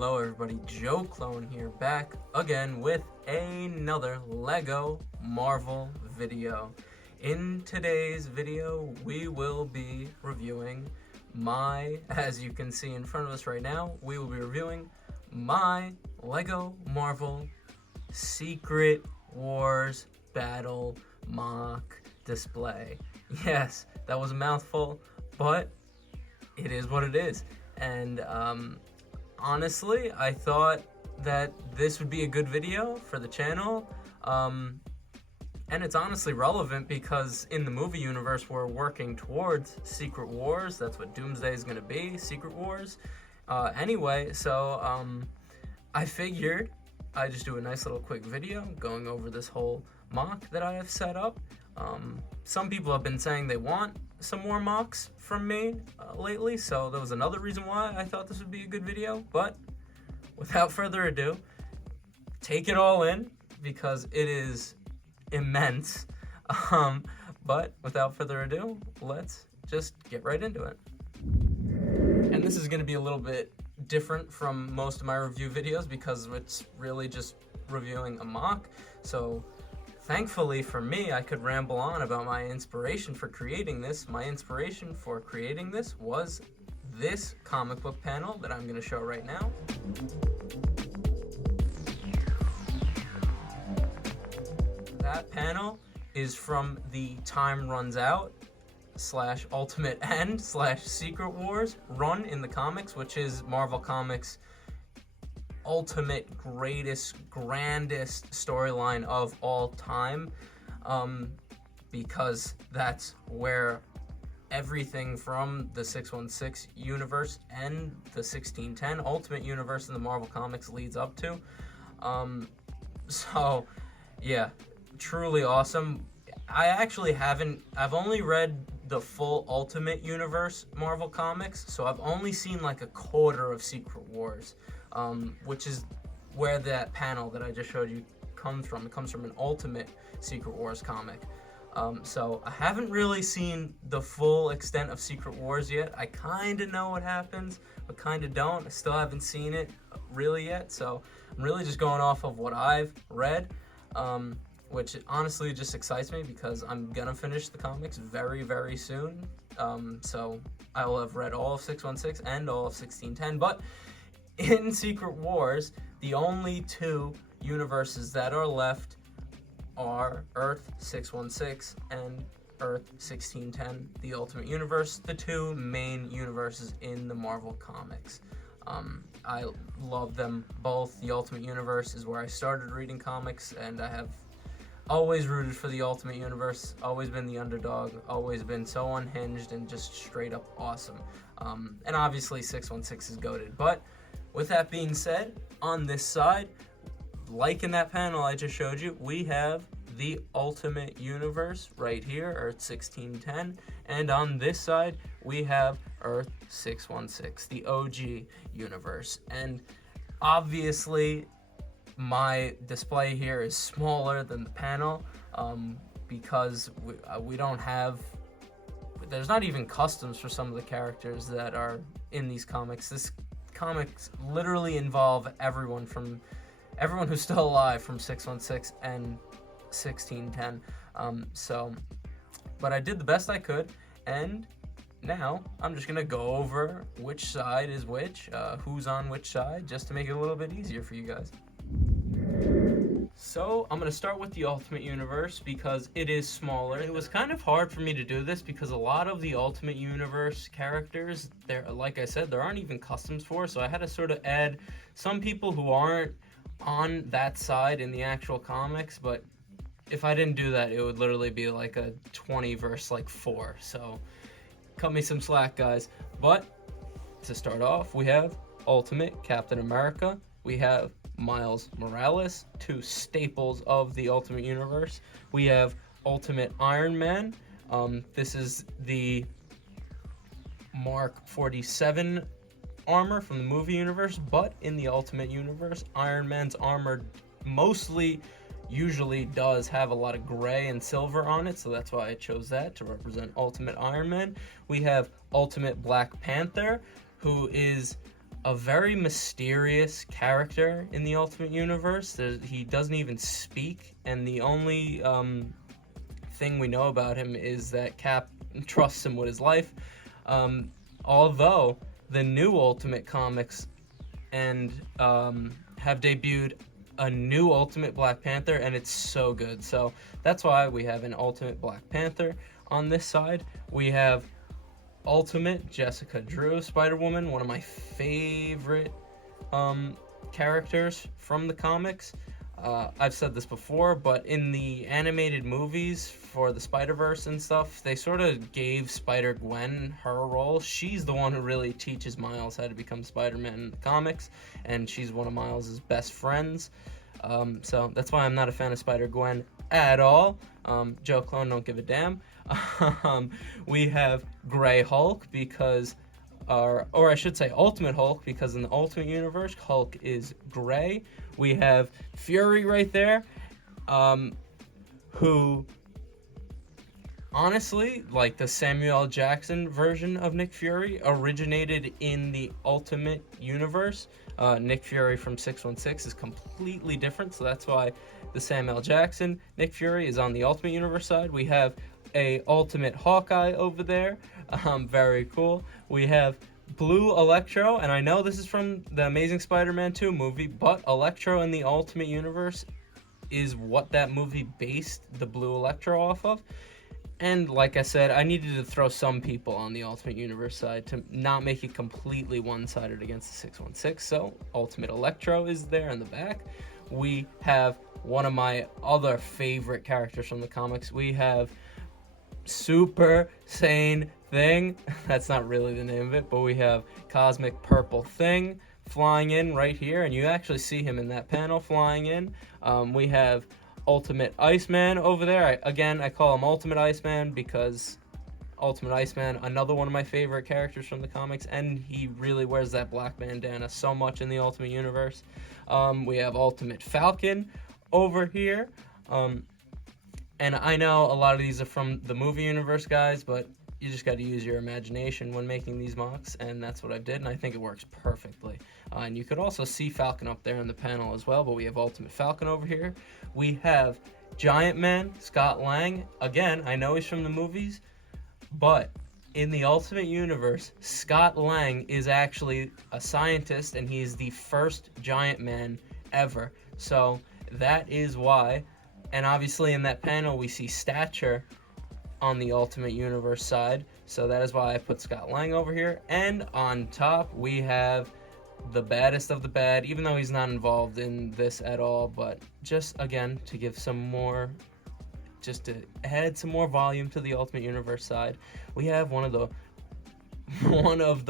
Hello everybody, Joe Clone here, back again with another LEGO Marvel video. In today's video, we will be reviewing as you can see in front of us right now, we will be reviewing my LEGO Marvel Secret Wars Battle MOC display. Yes, that was a mouthful, but it is what it is. And honestly, I thought that this would be a good video for the channel, and it's honestly relevant because in the movie universe we're working towards Secret Wars. That's what Doomsday is going to be, Secret Wars. Anyway, so I figured I'd just do a nice little quick video going over this whole MOC that I have set up. Some people have been saying they want some more MOCs from me lately, so there was another reason why I thought this would be a good video. But without further ado, take it all in because it is immense. But without further ado, let's just get right into it. And this is going to be a little bit different from most of my review videos because it's really just reviewing a MOC. So thankfully for me, I could ramble on about my inspiration for creating this. My inspiration for creating this was this comic book panel that I'm going to show right now. That panel is from the Time Runs Out / Ultimate End / Secret Wars run in the comics, which is Marvel Comics' ultimate, greatest, grandest storyline of all time, because that's where everything from the 616 universe and the 1610 Ultimate Universe in the Marvel Comics leads up to. So yeah, truly awesome. I've only read the full Ultimate Universe Marvel Comics, so I've only seen like a quarter of Secret Wars, which is where that panel that I just showed you comes from. It comes from an Ultimate Secret Wars comic. So I haven't really seen the full extent of Secret Wars yet. I kind of know what happens, but kind of don't. I still haven't seen it really yet, so I'm really just going off of what I've read, which honestly just excites me because I'm gonna finish the comics very, very soon. So I will have read all of 616 and all of 1610, but in Secret Wars, the only two universes that are left are Earth 616 and Earth 1610, the Ultimate Universe, the two main universes in the Marvel Comics. I love them both. The Ultimate Universe is where I started reading comics, and I have always rooted for the Ultimate Universe, always been the underdog, always been so unhinged and just straight up awesome. And obviously 616 is goated. But with that being said, on this side, like in that panel I just showed you, we have the Ultimate Universe right here, Earth 1610, and on this side we have Earth 616, the OG universe. And obviously my display here is smaller than the panel because we don't have, there's not even customs for some of the characters that are in these comics. This comics literally involve everyone who's still alive from 616 and 1610. But I did the best I could, and now I'm just gonna go over which side is which, who's on which side, just to make it a little bit easier for you guys. So I'm going to start with the Ultimate Universe because it is smaller. It was kind of hard for me to do this because a lot of the Ultimate Universe characters, like I said, there aren't even customs for, so I had to sort of add some people who aren't on that side in the actual comics, but if I didn't do that, it would literally be like a 20 versus like 4, so cut me some slack, guys. But to start off, we have Ultimate Captain America, we have Miles Morales, two staples of the Ultimate Universe. We have Ultimate Iron Man. This is the Mark 47 armor from the movie universe, but in the Ultimate Universe, Iron Man's armor usually does have a lot of gray and silver on it, so that's why I chose that to represent Ultimate Iron Man. We have Ultimate Black Panther, who is a very mysterious character in the Ultimate Universe. He doesn't even speak, and the only thing we know about him is that Cap trusts him with his life. Although the new Ultimate comics and have debuted a new Ultimate Black Panther, and it's so good. So that's why we have an Ultimate Black Panther on this side. We have Ultimate Jessica Drew Spider-Woman, one of my favorite characters from the comics. I've said this before, but in the animated movies for the Spider-Verse and stuff, they sort of gave Spider-Gwen her role. She's the one who really teaches Miles how to become Spider-Man in the comics, and she's one of Miles' best friends. So that's why I'm not a fan of Spider-Gwen at all. Joe Clone, don't give a damn. We have Grey Hulk because, or I should say Ultimate Hulk, because in the Ultimate Universe, Hulk is gray. We have Fury right there, who, honestly, like the Samuel L. Jackson version of Nick Fury, originated in the Ultimate Universe. Nick Fury from 616 is completely different, so that's why the Samuel L. Jackson Nick Fury is on the Ultimate Universe side. We have a Ultimate Hawkeye over there. Very cool. We have Blue Electro, and I know this is from the Amazing Spider-Man 2 movie, but Electro in the Ultimate Universe is what that movie based the Blue Electro off of. And like I said, I needed to throw some people on the Ultimate Universe side to not make it completely one-sided against the 616. So Ultimate Electro is there in the back. We have one of my other favorite characters from the comics. We have Super Saiyan Thing. That's not really the name of it, but we have Cosmic Purple Thing flying in right here, and you actually see him in that panel flying in. We have Ultimate Iceman over there. I call him Ultimate Iceman because Ultimate Iceman, another one of my favorite characters from the comics, and he really wears that black bandana so much in the Ultimate Universe. We have Ultimate Falcon over here. And I know a lot of these are from the movie universe, guys, but you just got to use your imagination when making these mocks, and that's what I did, and I think it works perfectly. And you could also see Falcon up there in the panel as well, but we have Ultimate Falcon over here. We have Giant Man, Scott Lang. Again, I know he's from the movies, but in the Ultimate Universe, Scott Lang is actually a scientist, and he's the first Giant Man ever. So that is why. And obviously in that panel we see Stature on the Ultimate Universe side, so that is why I put Scott Lang over here. And on top we have the baddest of the bad, even though he's not involved in this at all, but just again to give some more, just to add some more volume to the Ultimate Universe side, we have one of the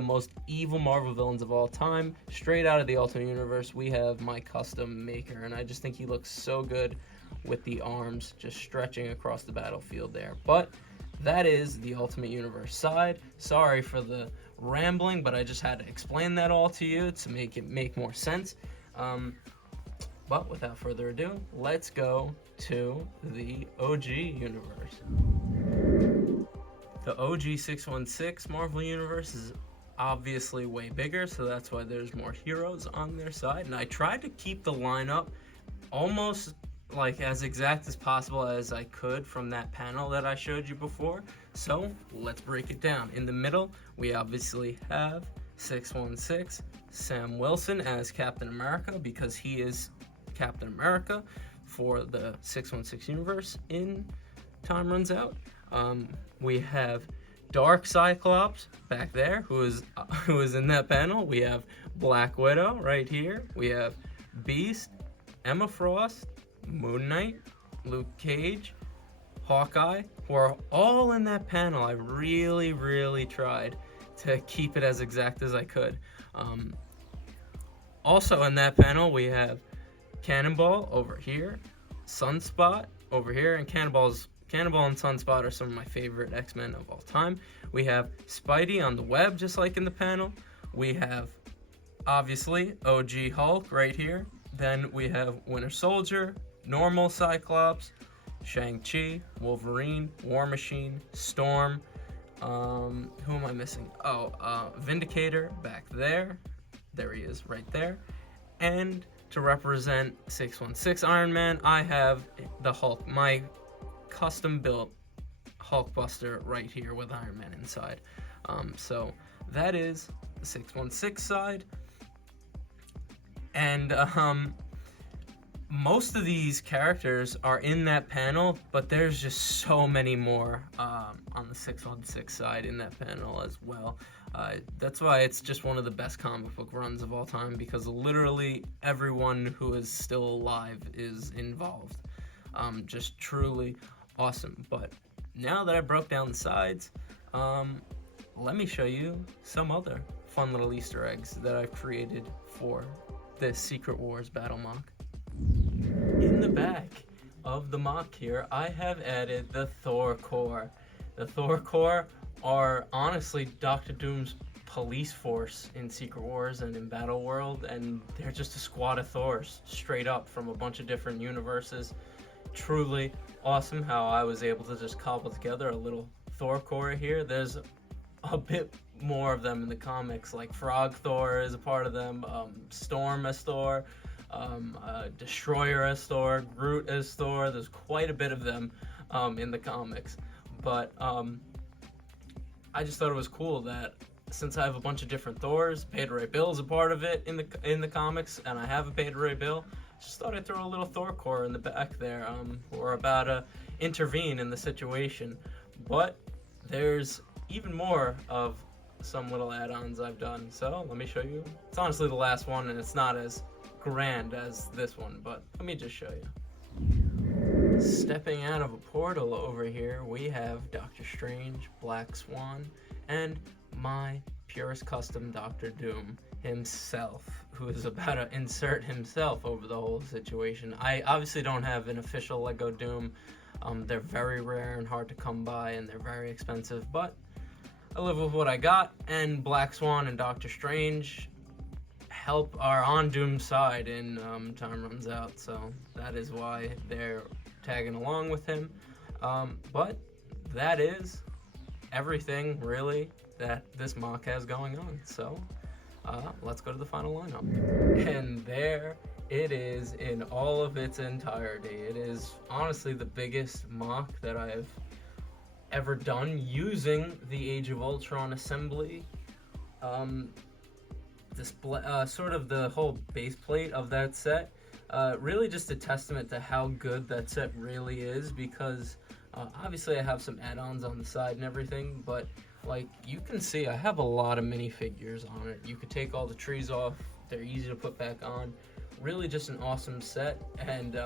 most evil Marvel villains of all time, straight out of the Ultimate Universe. We have my custom maker, and I just think he looks so good with the arms just stretching across the battlefield there. But that is the Ultimate Universe side. Sorry for the rambling, but I just had to explain that all to you to make it make more sense. But without further ado, let's go to the OG universe. The OG 616 Marvel Universe is obviously way bigger, so that's why there's more heroes on their side. And I tried to keep the lineup almost like as exact as possible as I could from that panel that I showed you before. So let's break it down. In the middle, we obviously have 616 Sam Wilson as Captain America, because he is Captain America for the 616 universe in Time Runs Out. We have Dark Cyclops back there, who is in that panel. We have Black Widow right here. We have Beast, Emma Frost, Moon Knight, Luke Cage, Hawkeye, who are all in that panel. I really tried to keep it as exact as I could. Also in that panel, we have Cannonball over here, Sunspot over here, and Cannonball and Sunspot are some of my favorite X-Men of all time. We have Spidey on the web, just like in the panel. We have, obviously, OG Hulk right here. Then we have Winter Soldier, normal Cyclops, Shang-Chi, Wolverine, War Machine, Storm. Who am I missing? Vindicator back there. There he is right there. And to represent 616 Iron Man, I have the Hulk, my custom built Hulkbuster right here with Iron Man inside. So that is the 616 side. And most of these characters are in that panel, but there's just so many more on the 616 side in that panel as well. That's why it's just one of the best comic book runs of all time, because literally everyone who is still alive is involved. Just truly awesome. But now that I broke down the sides, let me show you some other fun little Easter eggs that I've created for this Secret Wars battle MOC. In the back of the MOC here, I have added the Thor Core. The Thor Core are honestly Doctor Doom's police force in Secret Wars and in Battle World, and they're just a squad of Thors straight up from a bunch of different universes. Truly awesome how I was able to just cobble together a little Thor Core here. There's a bit more of them in the comics, like Frog Thor is a part of them, Storm as Thor, Destroyer as Thor, Groot as Thor. There's quite a bit of them in the comics, but I just thought it was cool that since I have a bunch of different Thors, Pay to Ray Bill is a part of it in the comics, and I have a Pay to Ray Bill. Just thought I'd throw a little Thor Core in the back there. We're about to intervene in the situation, but there's even more of some little add-ons I've done. So let me show you. It's honestly the last one, and it's not as grand as this one, but let me just show you. Stepping out of a portal over here, we have Doctor Strange, Black Swan, and my purest custom Doctor Doom himself, who is about to insert himself over the whole situation. I obviously don't have an official Lego Doom. They're very rare and hard to come by, and they're very expensive, but I live with what I got, and Black Swan and Doctor Strange are on Doom's side in Time Runs Out, so that is why they're tagging along with him. But that is everything, really, that this MOC has going on. So let's go to the final lineup. And there it is in all of its entirety. It is honestly the biggest MOC that I've ever done using the Age of Ultron assembly. Display, sort of the whole base plate of that set. Really just a testament to how good that set really is, because obviously I have some add-ons on the side and everything, but like you can see I have a lot of minifigures on it. You could take all the trees off, they're easy to put back on. Really just an awesome set, and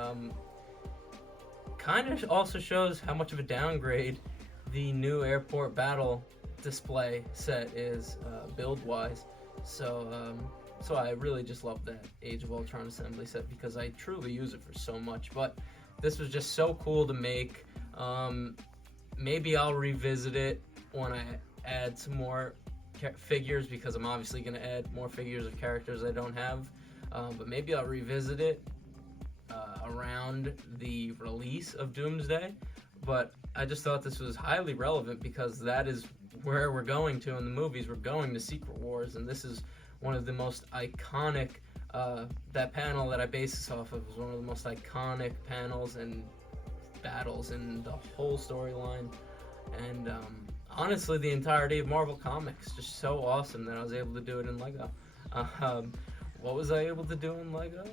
kind of also shows how much of a downgrade the new airport battle display set is build-wise. So I really just love that Age of Ultron assembly set because I truly use it for so much. But this was just so cool to make. Maybe I'll revisit it when I add some more figures, because I'm obviously going to add more figures of characters I don't have. But maybe I'll revisit it around the release of Doomsday. But I just thought this was highly relevant because that is where we're going to in the movies. We're going to Secret Wars, and this is one of the most iconic, that panel that I base this off of was one of the most iconic panels and battles in the whole storyline. And honestly, the entirety of Marvel Comics, just so awesome that I was able to do it in Lego. What was I able to do in Lego?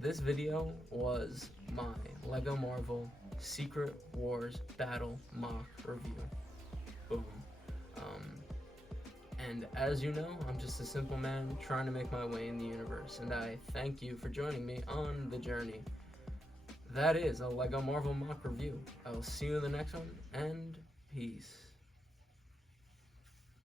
This video was my Lego Marvel Secret Wars Battle MOC review. Boom. And as you know, I'm just a simple man trying to make my way in the universe, and I thank you for joining me on the journey. That is a Lego Marvel MOC review. I will see you in the next one, and peace.